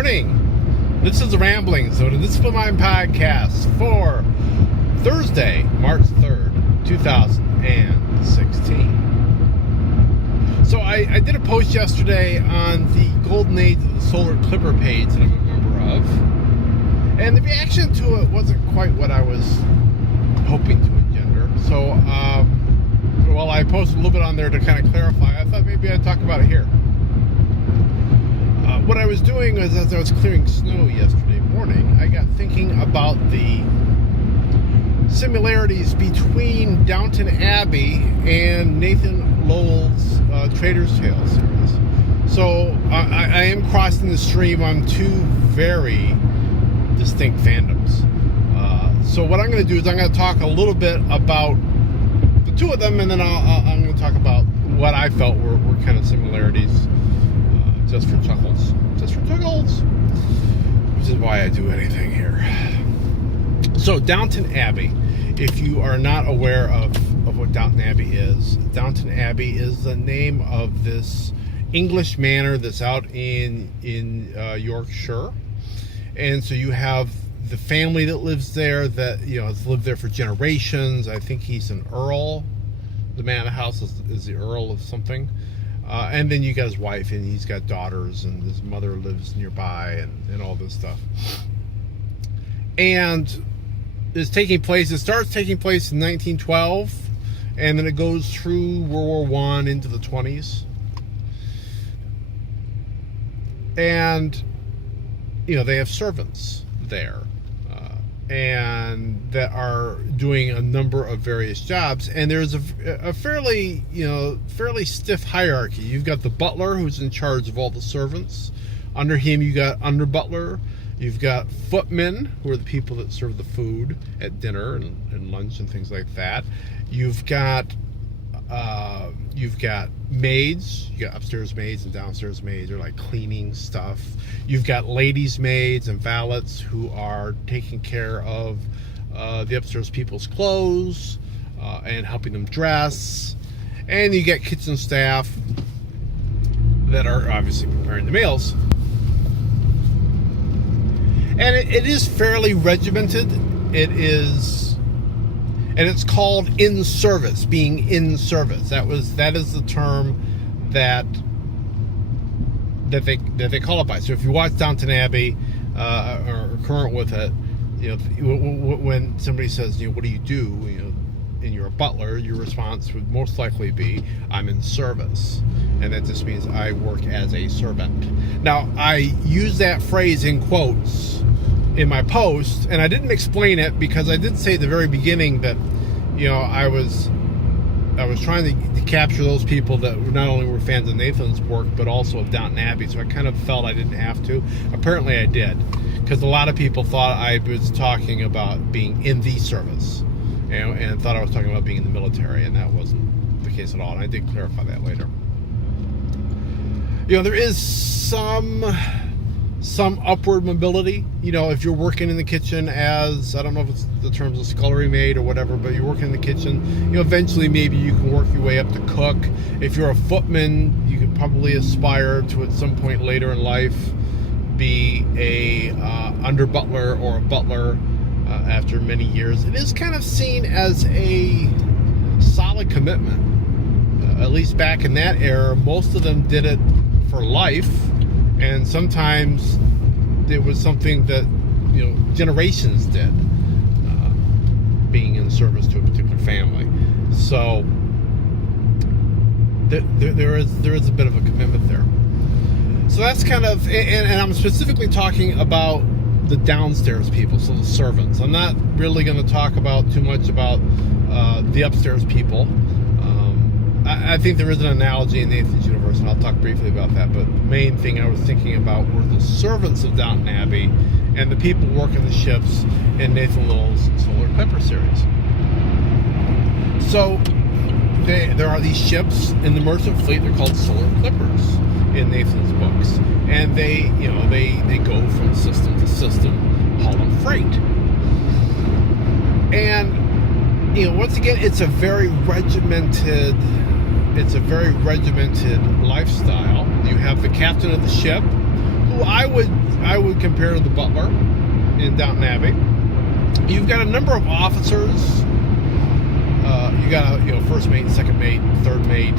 morning. This is the Ramblings of the Discipline Mind Podcast for Thursday, March 3rd, 2016. So I did a post yesterday on the Golden Age of the Solar Clipper page that I'm a member of. And the reaction to it wasn't quite what I was hoping to engender. So while I posted a little bit on there to kind of clarify, I thought maybe I'd talk about it here. What I was doing was, as I was clearing snow yesterday morning, I got thinking about the similarities between Downton Abbey and Nathan Lowell's Trader's Tale series. So I am crossing the stream on two very distinct fandoms. So what I'm going to do is I'm going to talk a little bit about the two of them, and then I'm going to talk about what I felt were kind of similarities. Just for chuckles. Which is why I do anything here. So, Downton Abbey. If you are not aware of what Downton Abbey is the name of this English manor that's out in Yorkshire. And so you have the family that lives there that, has lived there for generations. I think he's an earl. The man of the house is the earl of something. And then you got his wife, and he's got daughters, and his mother lives nearby, and all this stuff. And it starts taking place in 1912, and then it goes through World War I into the 20s. And, they have servants there, and that are doing a number of various jobs, and there's a fairly stiff hierarchy. You've got the butler, who's in charge of all the servants. Under him you got under butler. You've got footmen, who are the people that serve the food at dinner and lunch and things like that. You've got maids. You got upstairs maids and downstairs maids. They're like cleaning stuff. You've got ladies' maids and valets who are taking care of the upstairs people's clothes and helping them dress. And you get kitchen staff that are obviously preparing the meals. And it is fairly regimented. It is. And it's called in service, being in service. That is the term that they call it by. So if you watch Downton Abbey or current with it, when somebody says, what do you do, and you're a butler, your response would most likely be, I'm in service. And that just means I work as a servant. Now, I use that phrase in quotes in my post, and I didn't explain it because I did say at the very beginning that, I was trying to capture those people that not only were fans of Nathan's work, but also of Downton Abbey, so I kind of felt I didn't have to. Apparently I did, because a lot of people thought I was talking about being in the service, and thought I was talking about being in the military, and that wasn't the case at all, and I did clarify that later. There is some upward mobility, if you're working in the kitchen as, I don't know if it's the terms of scullery maid or whatever, but you're working in the kitchen, eventually maybe you can work your way up to cook. If you're a footman, you could probably aspire to at some point later in life be a under butler or a butler after many years. It is kind of seen as a solid commitment. At least back in that era, most of them did it for life. And sometimes it was something that, generations did, being in service to a particular family. So there is a bit of a commitment there. So that's kind of, and I'm specifically talking about the downstairs people, so the servants. I'm not really going to talk about too much about the upstairs people. I think there is an analogy in Nathan's universe, and I'll talk briefly about that, but the main thing I was thinking about were the servants of Downton Abbey and the people working the ships in Nathan Lowell's Solar Clipper series. So there are these ships in the merchant fleet. They're called Solar Clippers in Nathan's books, and they go from system to system hauling freight. And once again, it's a very regimented lifestyle. You have the captain of the ship, who I would compare to the butler in Downton Abbey. You've got a number of officers. You got first mate, second mate, third mate,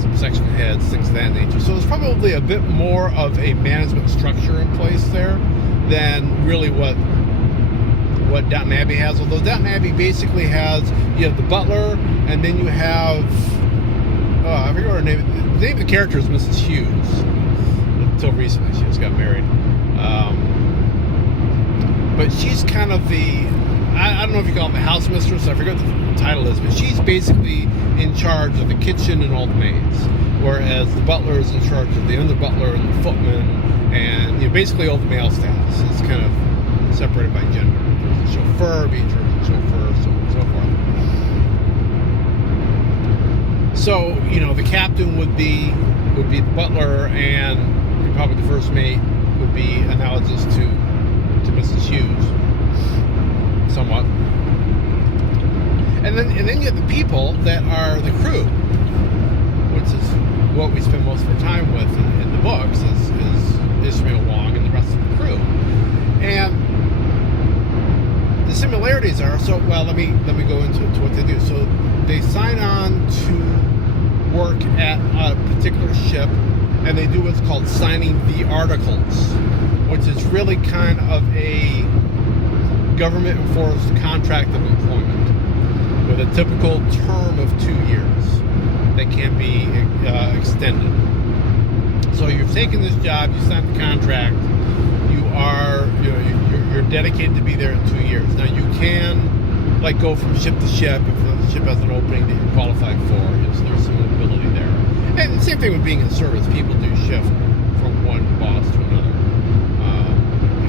some section heads, things of that nature. So there's probably a bit more of a management structure in place there than really what Downton Abbey has. Although Downton Abbey basically has, you have the butler, and then you have I forget what her name. The name of the character is Mrs. Hughes. Until recently, she just got married. But she's kind of I don't know if you call it the house mistress. I forget what the title is, but she's basically in charge of the kitchen and all the maids, whereas the butler is in charge of the under butler and the footman, and basically all the male staffs. It's kind of separated by gender. There's a chauffeur, being in charge of the chauffeur, so on and so forth. So the captain would be the butler, and probably the first mate would be analogous to Mrs. Hughes, somewhat. And then you have the people that are the crew, which is what we spend most of our time with in the books, is Ishmael Wong and the rest of the crew. And the similarities are, let me go into what they do. So they sign on to work at a particular ship, and they do what's called signing the articles, which is really kind of a government-enforced contract of employment with a typical term of 2 years that can be extended. So you've taken this job, you signed the contract, you're dedicated to be there in 2 years. Now you can go from ship to ship if the ship has an opening that you're qualified for. So there's some mobility there. And the same thing with being in service. People do shift from one boss to another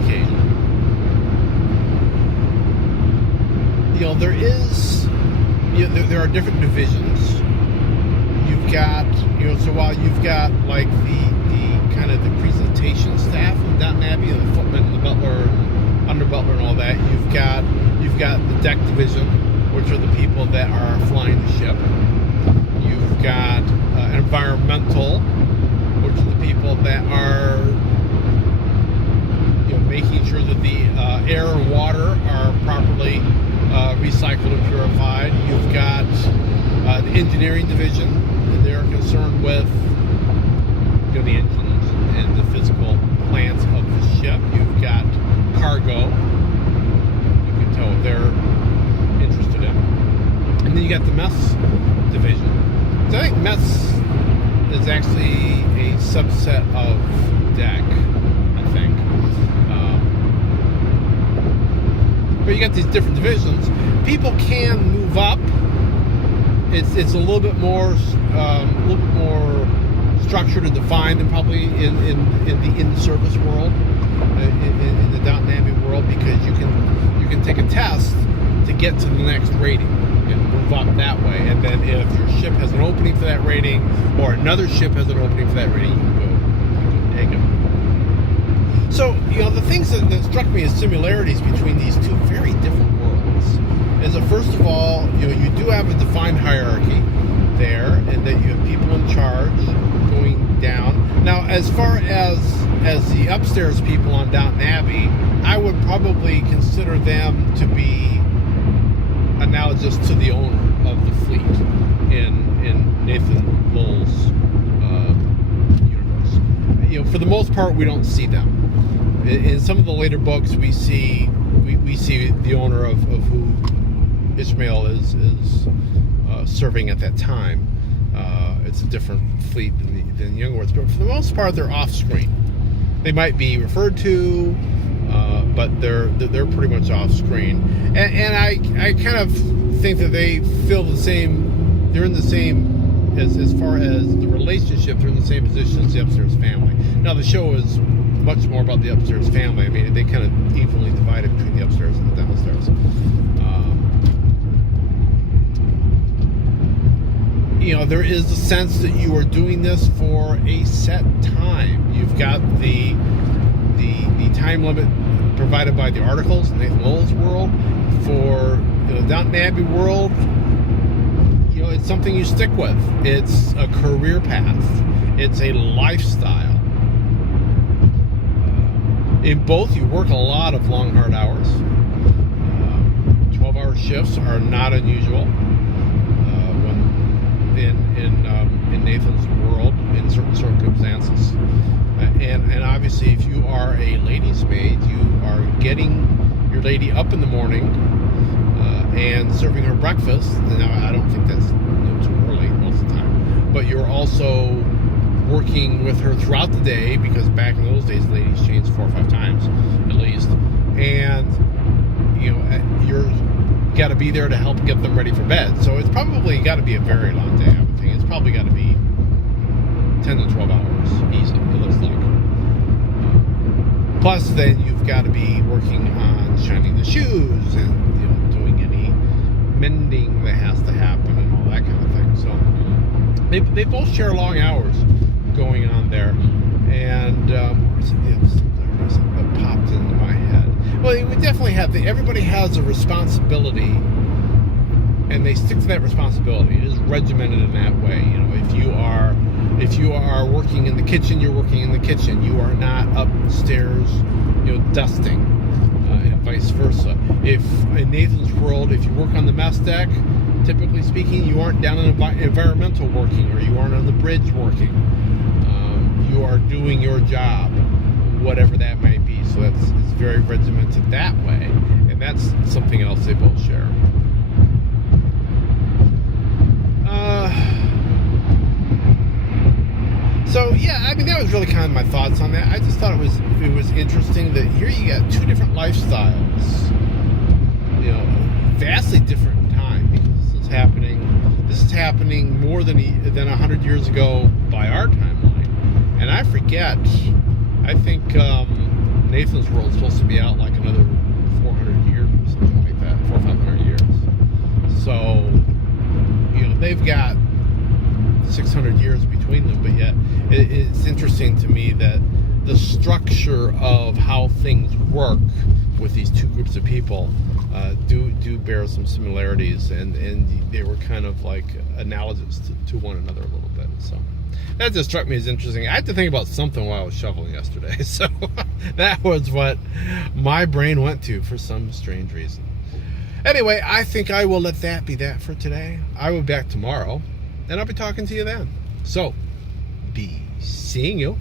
occasionally. There are different divisions. You've got, so while you've got the kind of the presentation staff in Downton Abbey, the footman and the butler and under butler and all that, you've got the deck division, which are the people that are flying the ship. You've got environmental, which are the people that are making sure that the air and water are properly recycled and purified. You've got the engineering division, and they're concerned with the engines and the physical plants of the ship. You've got cargo. You can tell what they're interested in. And then you got the mess division. So I think mess is actually a subset of deck, I think. But you got these different divisions. People can move up. It's a little bit more structured and defined than probably in the in-service world, in the Downton Abbey world, because you can take a test to get to the next rating and move up that way. And then if your ship has an opening for that rating, or another ship has an opening for that rating, you can go take it. So, the things that struck me as similarities between these two very different worlds is that, first of all, you do have a defined hierarchy there, and that you have people in charge going down. Now, as far as the upstairs people on Downton Abbey, I would probably consider them to be analogous to the owner of the fleet in Nathan Lowell's universe. For the most part, we don't see them. In some of the later books, we see the owner of who Ishmael is serving at that time. It's a different fleet than the Young Lords, but for the most part, they're off screen. They might be referred to, but they're pretty much off screen. And I kind of think that they feel the same. They're in the same as far as the relationship. They're in the same position as the upstairs family. Now the show is much more about the upstairs family. I mean, they kind of evenly divided between the upstairs and the downstairs. There is a sense that you are doing this for a set time. You've got the time limit provided by the articles in Nathan Lowell's world. For the Downton Abbey world, it's something you stick with. It's a career path. It's a lifestyle. In both, you work a lot of long, hard hours. 12-hour shifts are not unusual when in Nathan's world in certain circumstances. And obviously, if you are a lady's maid, you are getting your lady up in the morning and serving her breakfast. Now, I don't think that's too early most of the time, but you're also working with her throughout the day, because back in those days, ladies changed 4 or 5 times at least, and you're got to be there to help get them ready for bed. So it's probably got to be a very long day. I would think it's probably got to be 10 to 12 hours easy, it looks like. Plus, then you've got to be working on shining the shoes and doing any mending that has to happen and all that kind of thing. So they both share long hours going on there. And something popped into my head. Well, we definitely have everybody has a responsibility, and they stick to that responsibility. It is regimented in that way. If you are working in the kitchen, you're working in the kitchen. You are not upstairs, dusting, and vice versa. If in Nathan's world, if you work on the mess deck, typically speaking, you aren't down in environmental working, or you aren't on the bridge working. You are doing your job, whatever that may be. So it's very regimented that way, and that's something else they both share. So yeah, I mean, that was really kind of my thoughts on that. I just thought it was interesting that here you got 2 different lifestyles, vastly different in time, because this is happening more than 100 years ago by our timeline. And I forget, I think Nathan's world is supposed to be out like another 400 years or something like that, 400 or 500 years. So they've got 600 years between them, but yet it's interesting to me that the structure of how things work with these 2 groups of people do bear some similarities, and they were kind of like analogous to one another a little bit. So that just struck me as interesting. I had to think about something while I was shoveling yesterday, so that was what my brain went to for some strange reason. Anyway, I think I will let that be that for today. I will be back tomorrow, and I'll be talking to you then. So, be seeing you.